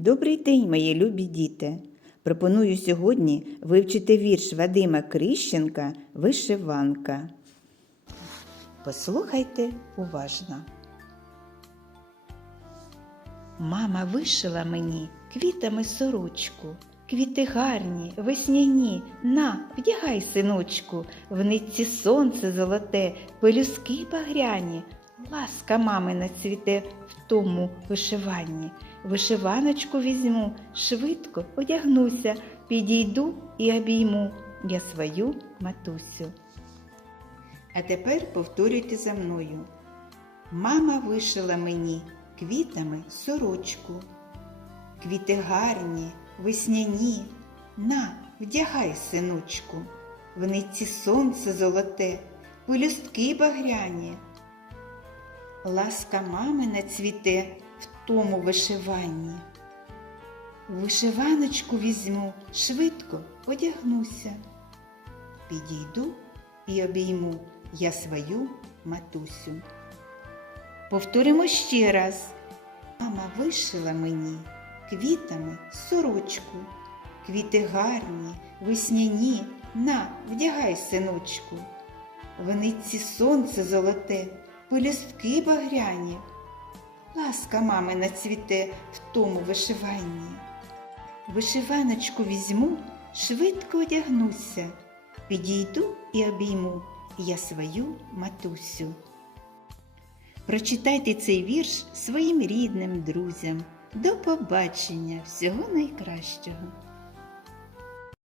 Добрий день, мої любі діти! Пропоную сьогодні вивчити вірш Вадима Кріщенка Вишиванка. Послухайте уважно. Мама вишила мені квітами сорочку. Квіти гарні, весняні, на, вдягай, синочку, в нитці сонце золоте, пелюски багряні. Ласка мамина цвіте в тому вишиванні. Вишиваночку візьму, швидко одягнуся, підійду і обійму я свою матусю. А тепер повторюйте за мною. Мама вишила мені квітами сорочку. Квіти гарні, весняні, на, вдягай, синочку, в нитці сонце золоте, пелюстки багряні. Ласка мамина цвіте в тому вишиванні. Вишиваночку візьму, швидко одягнуся. Підійду і обійму я свою матусю. Повторимо ще раз. Мама вишила мені квітами сорочку. Квіти гарні, весняні, на, вдягай, синочку. В нитці сонце золоте, пелюстки багряні. Ласка мамина цвіте в тому вишиванні. Вишиваночку візьму, швидко одягнуся, підійду і обійму я свою матусю. Прочитайте цей вірш своїм рідним друзям. До побачення, всього найкращого!